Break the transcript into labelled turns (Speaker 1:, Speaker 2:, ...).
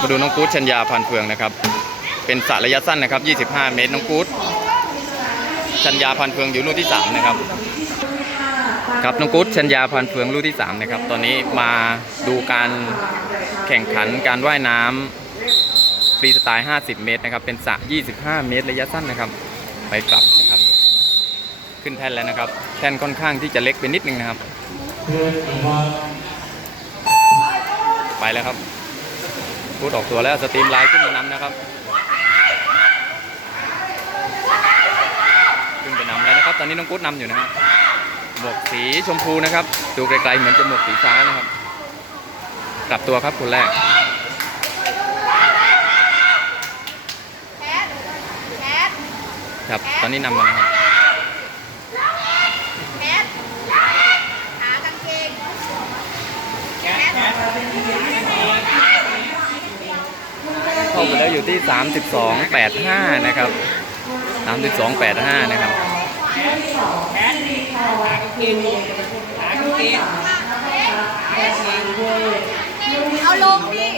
Speaker 1: มาดูน้องกู๊ดชัญญาพันเฟืองนะครับ เป็นสระระยะสั้นนะครับ 25 เมตรน้องกู๊ดชัญญาพันเฟืองอยู่ลูกที่ 3 นะครับ ครับน้องกู๊ดชัญญาพันเฟืองลูกที่ 3 นะครับ ตอนนี้มาดูการแข่งขันการว่ายน้ำฟรีสไตล์ 50 เมตรนะครับ เป็นสระ 25 เมตร ระยะสั้นนะครับ ไปกลับนะครับ ขึ้นแท่นแล้วนะครับ แท่นค่อนข้างที่จะเล็กไปนิดนึงนะครับ ไปแล้วครับ พูดออกตัวแล้วสตรีมไลน์ขึ้นมานำนะครับ ขึ้นไปนำแล้วนะครับ ตอนนี้น้องกุ๊ดนำอยู่นะฮะหมวกสีชมพูนะครับ ดูไกลๆเหมือนจะหมวกสีฟ้านะครับ กลับตัวครับคนแรก
Speaker 2: ค
Speaker 1: รับตอนนี้นำมานะครับ
Speaker 2: แคทหากางเกงแคท
Speaker 1: เข้า ไแล้วอยู่ที่ 3285 นะครับ 3285 นะครับ
Speaker 3: เอาลงดิ